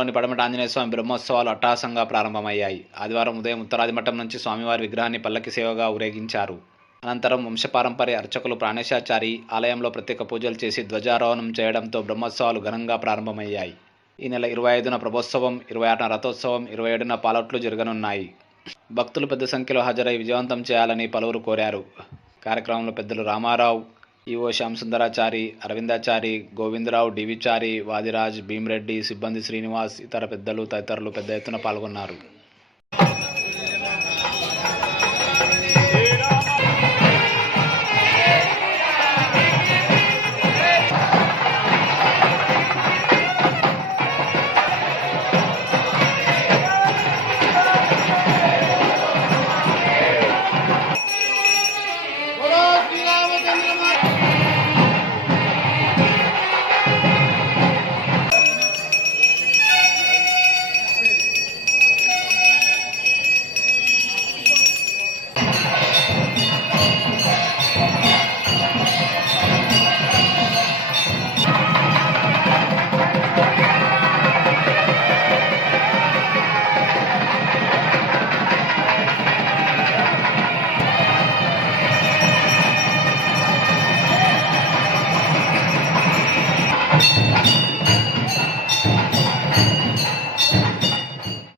పట్టణంలోని పడమట ఆంజనేయ స్వామి బ్రహ్మోత్సవాలు అట్టహాసంగా ప్రారంభమయ్యాయి. ఆదివారం ఉదయం ఉత్తరాది మఠం నుంచి స్వామివారి విగ్రహాన్ని పల్లకి సేవగా ఊరేగించారు. అనంతరం వంశపారంపర్య అర్చకులు ప్రాణేశాచారి ఆలయంలో ప్రత్యేక పూజలు చేసి ధ్వజారోహణం చేయడంతో బ్రహ్మోత్సవాలు ఘనంగా ప్రారంభమయ్యాయి. ఈ నెల 25న ప్రభోత్సవం, 26న రథోత్సవం, 27న పాలొట్లు జరగనున్నాయి. భక్తులు పెద్ద సంఖ్యలో హాజరై విజయవంతం చేయాలని పలువురు కోరారు. కార్యక్రమంలో పెద్దలు రామారావు, ఈవో శ్యాంసుందరాచారి, అరవిందాచారి, గోవిందరావు, డివిచారి, వాదిరాజ్, భీమిరెడ్డి, సిబ్బంది శ్రీనివాస్, ఇతర పెద్దలు తదితరులు పెద్ద ఎత్తున పాల్గొన్నారు.